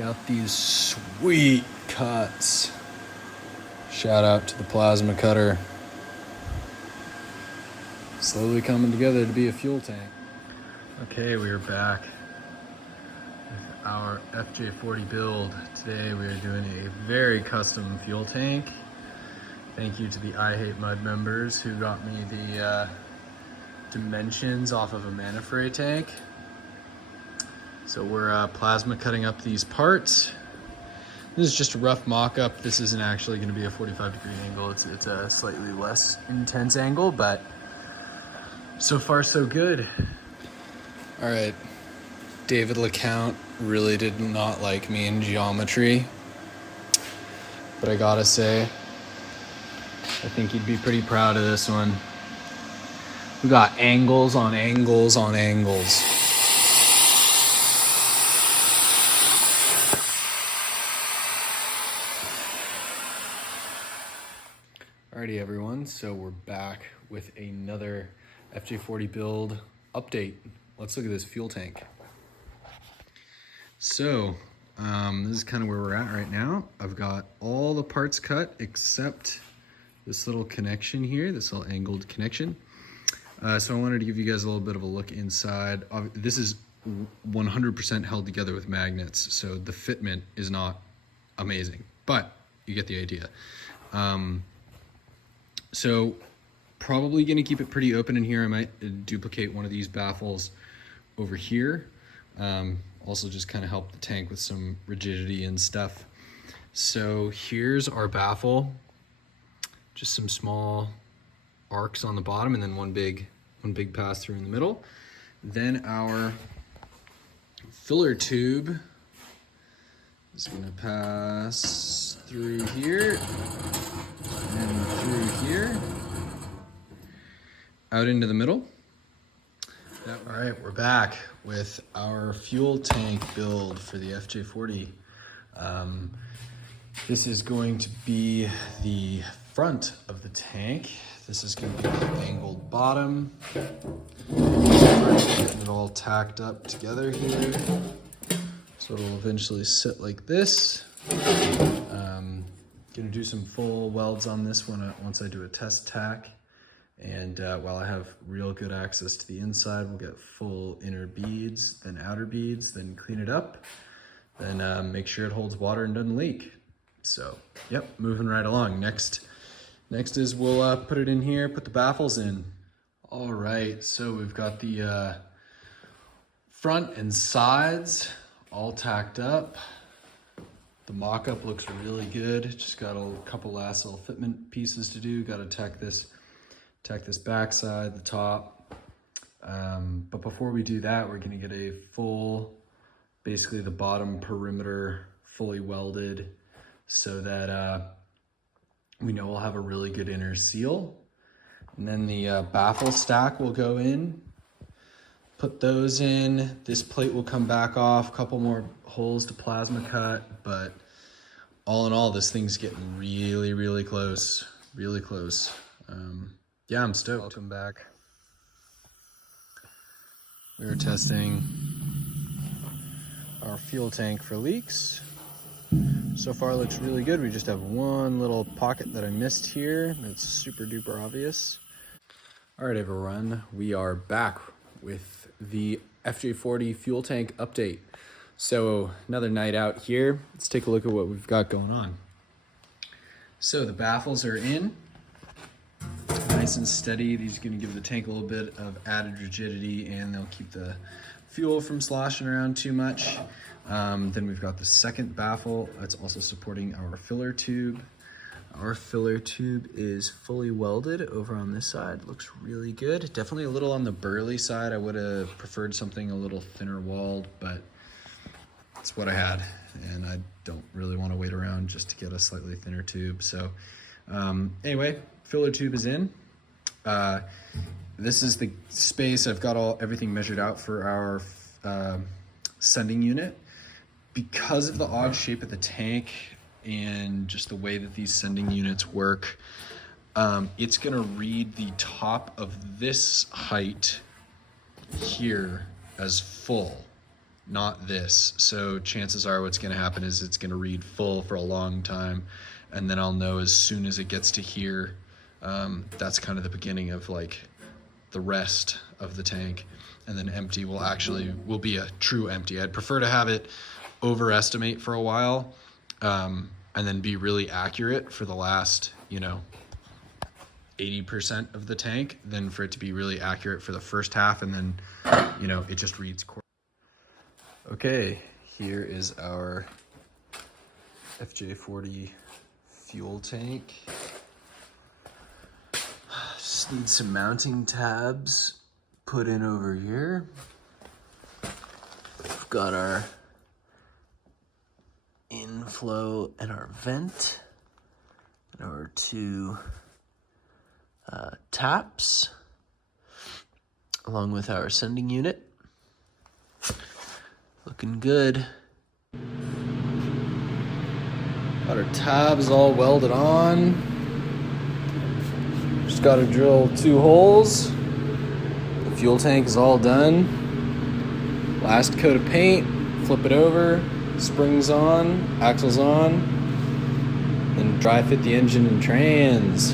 out these sweet cuts. Shout out to the plasma cutter. Slowly coming together to be a fuel tank. Okay, we are back with our FJ40 build. Today we are doing a very custom fuel tank. Thank you to the I Hate Mud members who got me the dimensions off of a Manafray tank. So we're plasma cutting up these parts. This is just a rough mock-up. This isn't actually going to be a 45-degree angle. It's a slightly less intense angle, but so far so good. All right, David LeCount really did not like me in geometry, but I gotta say, I think he'd be pretty proud of this one. We got angles on angles on angles. Alrighty everyone, so we're back with another FJ40 build update. Let's look at this fuel tank. So, this is kind of where we're at right now. I've got all the parts cut except this little connection here, this little angled connection. So I wanted to give you guys a little bit of a look inside. This is 100% held together with magnets, so the fitment is not amazing, but you get the idea. So probably gonna keep it pretty open in here. I might duplicate one of these baffles over here. Also just kind of help the tank with some rigidity and stuff. So here's our baffle. Just some small arcs on the bottom and then one big pass through in the middle. Then our filler tube is gonna pass through here and through here, out into the middle. All right, we're back with our fuel tank build for the FJ40. This is going to be the front of the tank. This is going to be the angled bottom. Getting it all tacked up together here. So it'll eventually sit like this. Gonna do some full welds on this one once I do a test tack. And while I have real good access to the inside, we'll get full inner beads, then outer beads, then clean it up, then make sure it holds water and doesn't leak. So, yep, moving right along. Next is we'll put it in here, put the baffles in. All right, so we've got the front and sides all tacked up. The mock-up looks really good. Just got a couple last little fitment pieces to do. Got to tack this backside, the top. But before we do that, we're gonna get a full, basically the bottom perimeter fully welded so that we know we'll have a really good inner seal. And then the baffle stack will go in. Put those in. This plate will come back off. Couple more holes to plasma cut, but all in all, this thing's getting really, really close. Really close. Yeah, I'm stoked. Welcome back. We were testing our fuel tank for leaks. So far it looks really good. We just have one little pocket that I missed here. That's super duper obvious. All right, everyone, we are back with the FJ40 fuel tank update. So another night out here. Let's take a look at what we've got going on. So the baffles are in. Nice and steady. These are going to give the tank a little bit of added rigidity and they'll keep the fuel from sloshing around too much. Then we've got the second baffle that's also supporting our filler tube. Our filler tube is fully welded over on this side. Looks really good. Definitely a little on the burly side. I would have preferred something a little thinner walled, but it's what I had. And I don't really want to wait around just to get a slightly thinner tube. So anyway, filler tube is in. This is the space. I've got everything measured out for our sending unit. Because of the odd shape of the tank and just the way that these sending units work, it's gonna read the top of this height here as full. not this. So chances are what's gonna happen is it's gonna read full for a long time, and then I'll know as soon as it gets to here, that's kind of the beginning of like the rest of the tank. And then empty will be a true empty. I'd prefer to have it overestimate for a while, and then be really accurate for the last, 80% of the tank, than for it to be really accurate for the first half, and then, it just reads. Okay, here is our FJ40 fuel tank. Just need some mounting tabs put in over here. We've got our inflow and our vent, and our two taps, along with our sending unit. Looking good. Got our tabs all welded on. Just got to drill 2 holes. The fuel tank is all done. Last coat of paint, flip it over, springs on, axles on, then dry fit the engine and trans.